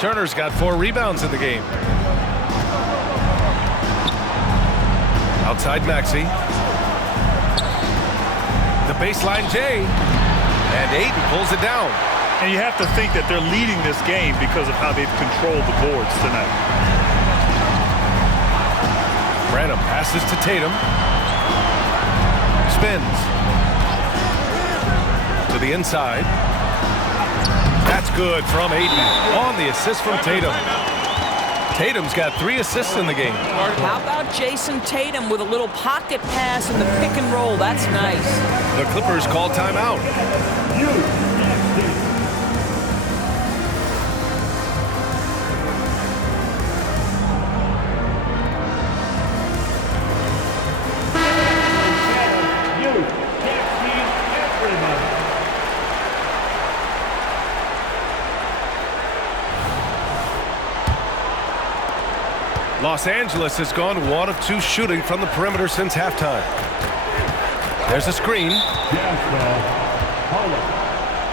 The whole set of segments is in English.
Turner's got 4 rebounds in the game. Outside Maxey. The baseline Jay. And Ayton pulls it down. And you have to think that they're leading this game because of how they've controlled the boards tonight. Branham passes to Tatum. Spins. To the inside. That's good from Ayton on the assist from Tatum. Tatum's got 3 assists in the game. How about Jayson Tatum with a little pocket pass in the pick and roll? That's nice. The Clippers call timeout. Los Angeles has gone 1 of 2 shooting from the perimeter since halftime. There's a screen.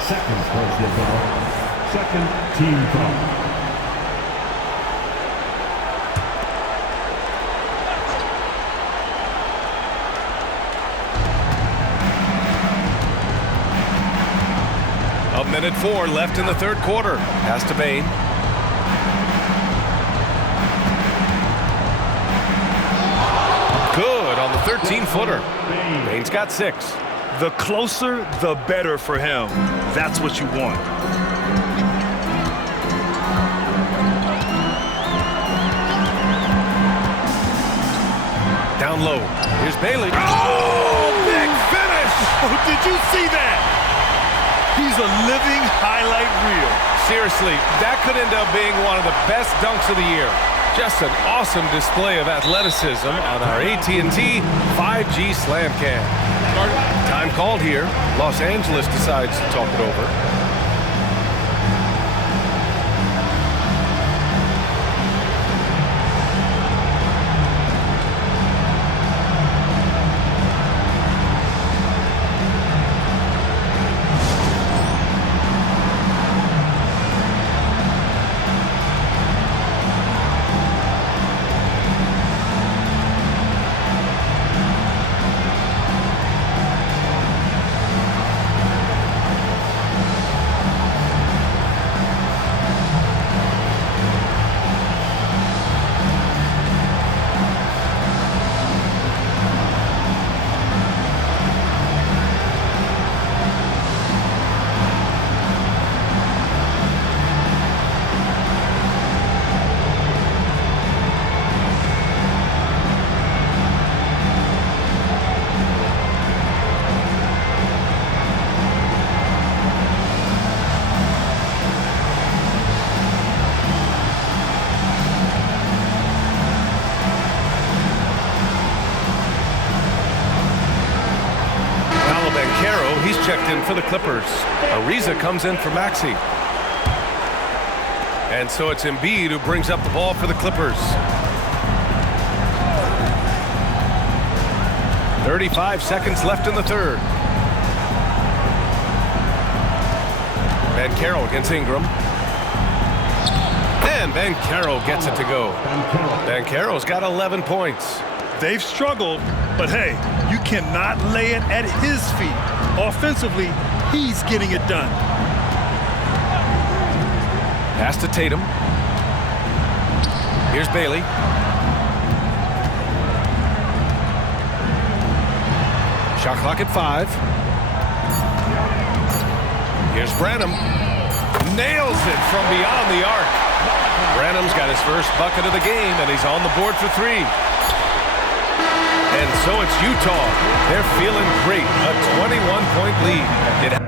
Second personal foul. Second team foul. A minute 4 left in the third quarter. Pass to Bain. Good on the 13-footer. Bain's got 6. The closer, the better for him. That's what you want. Down low. Here's Bailey. Oh, big finish! Oh, did you see that? He's a living highlight reel. Seriously, that could end up being one of the best dunks of the year. Just an awesome display of athleticism on our AT&T 5G Slam Cam. Time called here. Los Angeles decides to talk it over. He's checked in for the Clippers. Ariza comes in for Maxey. And so it's Embiid who brings up the ball for the Clippers. 35 seconds left in the third. Banchero against Ingram. And Banchero gets it to go. Banchero's got 11 points. They've struggled, but hey, you cannot lay it at his feet. Offensively, he's getting it done. Pass to Tatum. Here's Bailey. Shot clock at 5. Here's Branham. Nails it from beyond the arc. Branham's got his first bucket of the game, and he's on the board for 3. And so it's Utah. They're feeling great. A 21-point lead.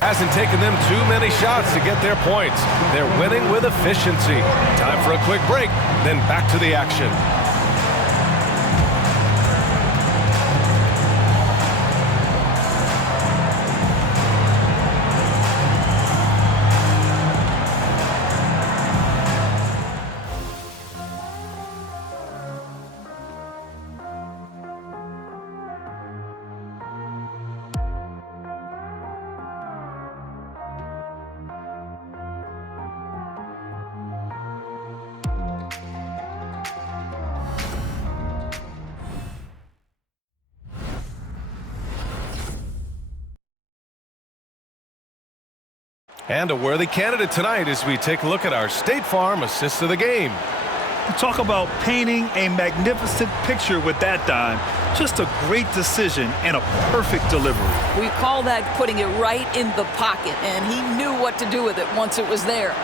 Hasn't taken them too many shots to get their points. They're winning with efficiency. Time for a quick break, then back to the action. And a worthy candidate tonight as we take a look at our State Farm assist of the game. Talk about painting a magnificent picture with that dime. Just a great decision and a perfect delivery. We call that putting it right in the pocket, and he knew what to do with it once it was there.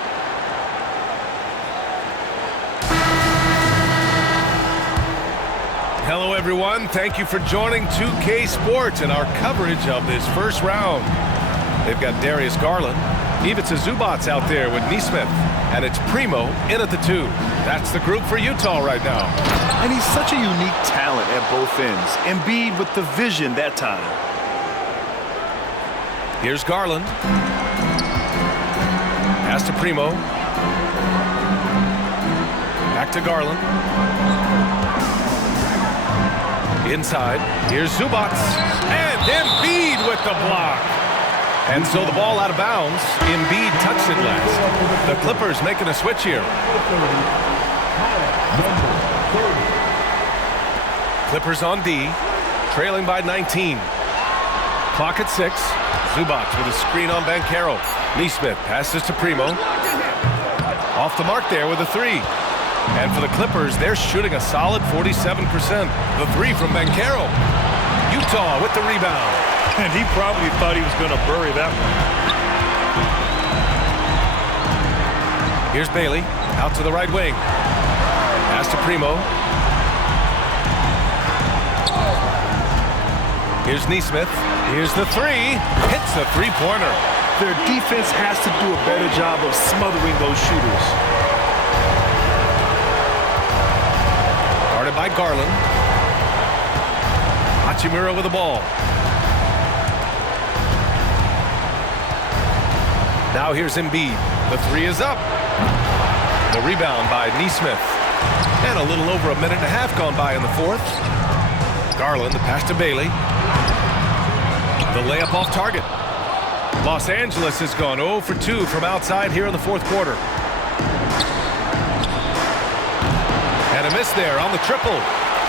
Hello, everyone. Thank you for joining 2K Sports and our coverage of this first round. They've got Darius Garland. Ivica Zubac's out there with Nesmith. And it's Primo in at the 2. That's the group for Utah right now. And he's such a unique talent at both ends. Embiid with the vision that time. Here's Garland. Pass to Primo. Back to Garland. Inside. Here's Zubac. And Embiid with the block. And so the ball out of bounds. Embiid touched it last. The Clippers making a switch here. Clippers on D, trailing by 19. Clock at 6. Zubac with a screen on Banchero. Nesmith passes to Primo. Off the mark there with a 3. And for the Clippers, they're shooting a solid 47%. The 3 from Banchero. Utah with the rebound. And he probably thought he was going to bury that one. Here's Bailey, out to the right wing. Pass to Primo. Here's Nesmith. Here's the 3. Hits the three-pointer. Their defense has to do a better job of smothering those shooters. Guarded by Garland. Hachimura with the ball. Now here's Embiid. The 3 is up. The rebound by Nesmith. And a little over a minute and a half gone by in the 4th. Garland, the pass to Bailey. The layup off target. Los Angeles has gone 0 for 2 from outside here in the 4th quarter. And a miss there on the triple.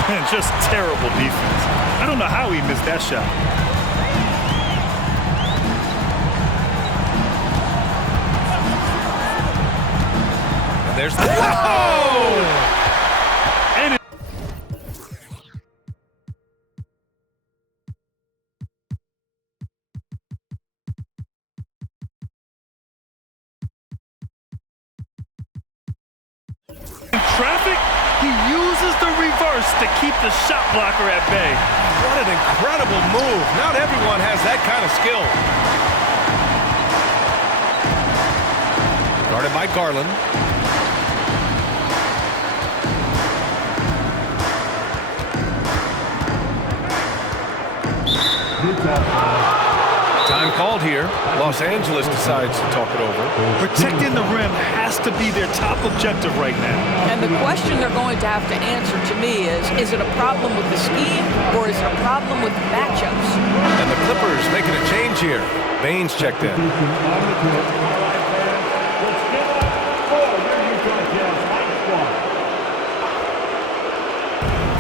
And just terrible defense. I don't know how he missed that shot. There's the... Whoa! And in traffic, he uses the reverse to keep the shot blocker at bay. what an incredible move. Not everyone has that kind of skill. Guarded by Garland. Time called here. Los Angeles decides to talk it over. Protecting the rim has to be their top objective right now. And the question they're going to have to answer to me is it a problem with the scheme or is it a problem with the matchups? And the Clippers making a change here. Baines checked in.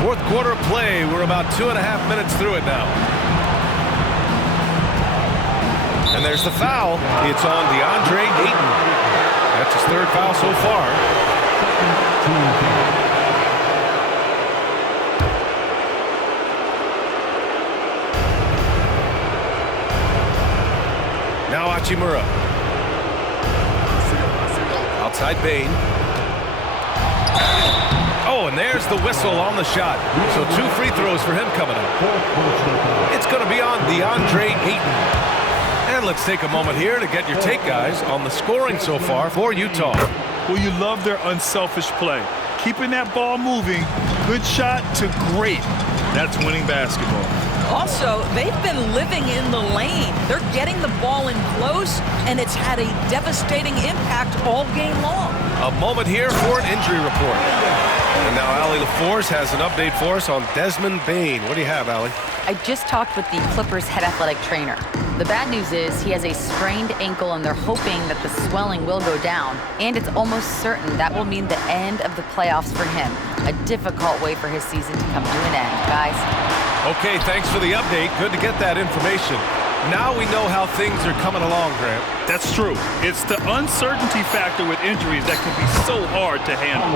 Fourth quarter of play. We're about 2.5 minutes through it now. And there's the foul. It's on DeAndre Ayton. That's his 3rd foul so far. Now Hachimura. Outside Bane. Oh, and there's the whistle on the shot. So 2 free throws for him coming up. It's going to be on DeAndre Ayton. And And let's take a moment here to get your take, guys, on the scoring so far for Utah. Well, you love their unselfish play. Keeping that ball moving, good shot to great. That's winning basketball. Also, they've been living in the lane. They're getting the ball in close, and it's had a devastating impact all game long. A moment here for an injury report. And now Allie LaForce has an update for us on Desmond Bane. What do you have, Allie? I just talked with the Clippers head athletic trainer. The bad news is he has a sprained ankle, and they're hoping that the swelling will go down. And it's almost certain that will mean the end of the playoffs for him. A difficult way for his season to come to an end, guys. Okay, thanks for the update. Good to get that information. Now we know how things are coming along, Grant. That's true. It's the uncertainty factor with injuries that can be so hard to handle.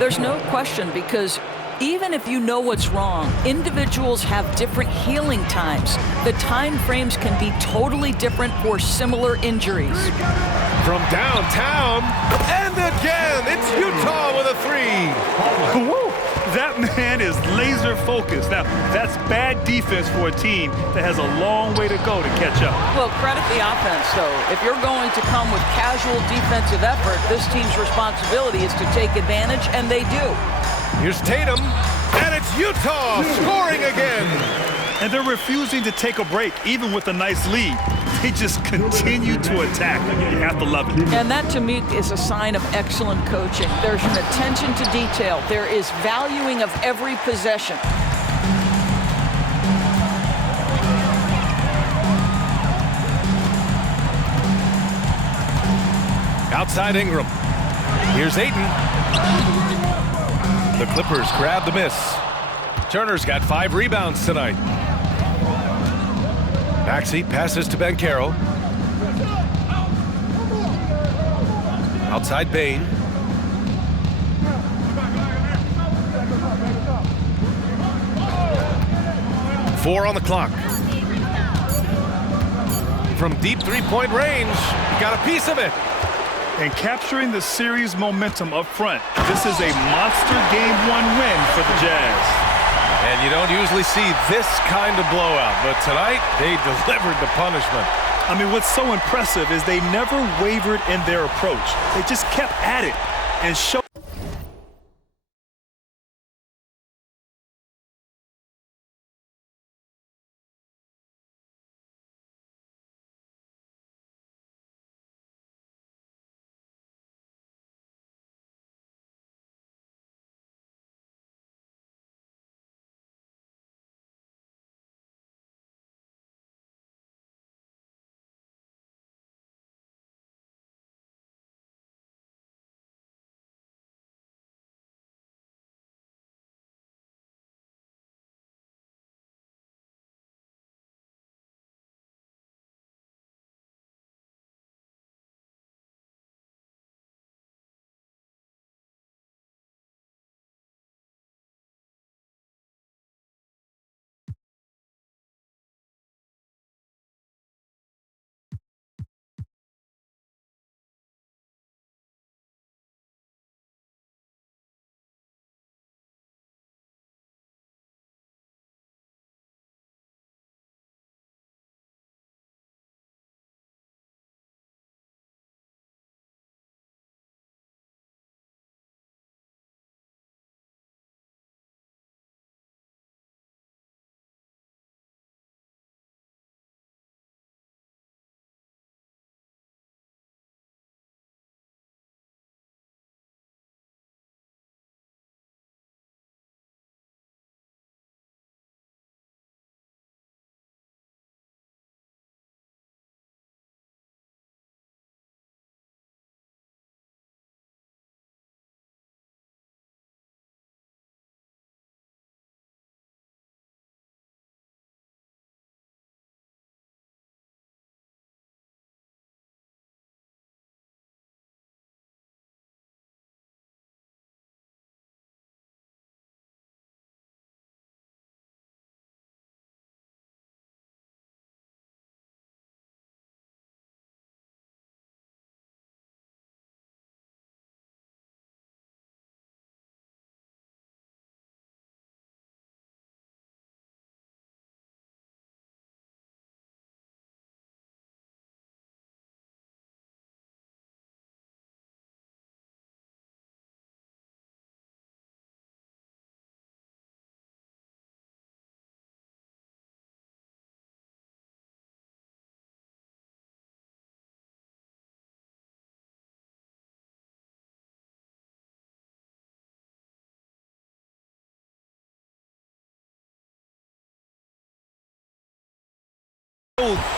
There's no question, because even if you know what's wrong, individuals have different healing times. The time frames can be totally different for similar injuries. From downtown, and again, it's Utah with a three. Woo! That man is laser focused. Now, that's bad defense for a team that has a long way to go to catch up. Well, credit the offense, though. If you're going to come with casual defensive effort, this team's responsibility is to take advantage, and they do. Here's Tatum, and it's Utah scoring again. And they're refusing to take a break, even with a nice lead. They just continue to attack. You have to love it. And that, to me, is a sign of excellent coaching. There's an attention to detail. There is valuing of every possession. Outside Ingram. Here's Ayton. The Clippers grab the miss. Turner's got 5 rebounds tonight. Maxey passes to Banchero. Outside Bane. Four on the clock. From deep three-point range, he got a piece of it. And capturing the series momentum up front. This is a monster Game 1 win for the Jazz. And you don't usually see this kind of blowout, but tonight they delivered the punishment. I mean, what's so impressive is they never wavered in their approach. They just kept at it and showed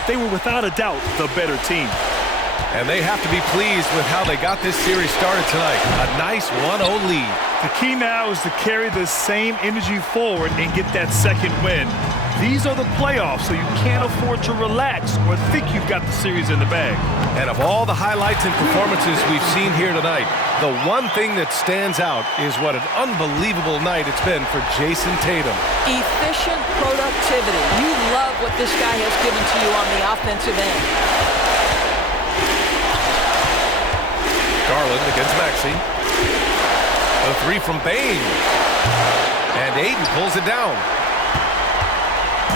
they were without a doubt the better team. And they have to be pleased with how they got this series started tonight. A nice 1-0 lead. The key now is to carry this same energy forward and get that second win. These are the playoffs, so you can't afford to relax or think you've got the series in the bag. And of all the highlights and performances we've seen here tonight, the one thing that stands out is what an unbelievable night it's been for Jayson Tatum. Efficient productivity. You love what this guy has given to you on the offensive end. Garland against Maxey. The three from Bain. And Aiden pulls it down.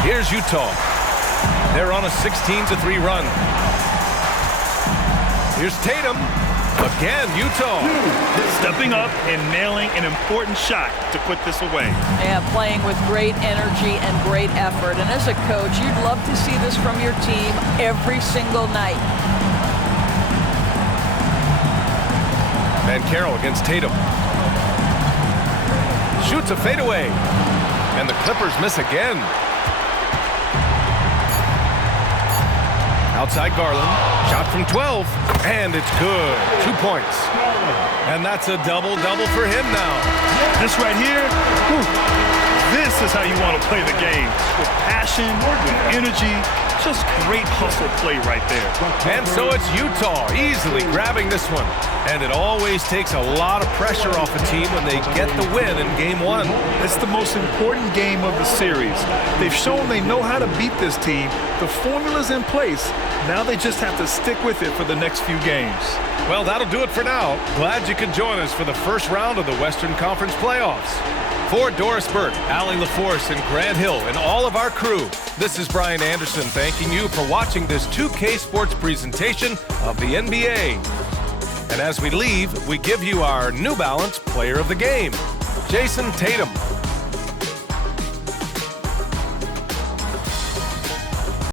Here's Utah. They're on a 16-3 run. Here's Tatum. Again, Utah. Stepping up and nailing an important shot to put this away. Yeah, playing with great energy and great effort. And as a coach, you'd love to see this from your team every single night. Van Carroll against Tatum. Shoots a fadeaway. And the Clippers miss again. Outside Garland. Shot from 12. And it's good. 2 points. And that's a double-double for him now. This right here, this is how you want to play the game. With passion, with energy, just great hustle play right there. And so it's Utah easily grabbing this one. And it always takes a lot of pressure off a team when they get the win in Game 1. It's the most important game of the series. They've shown they know how to beat this team. The formula's in place. Now they just have to stick with it for the next few games. Well, that'll do it for now. Glad you could join us for the first round of the Western Conference playoffs. For Doris Burke, Allie LaForce, and Grant Hill, and all of our crew, this is Brian Anderson thanking you for watching this 2K Sports presentation of the NBA. And as we leave, we give you our New Balance Player of the Game, Jayson Tatum.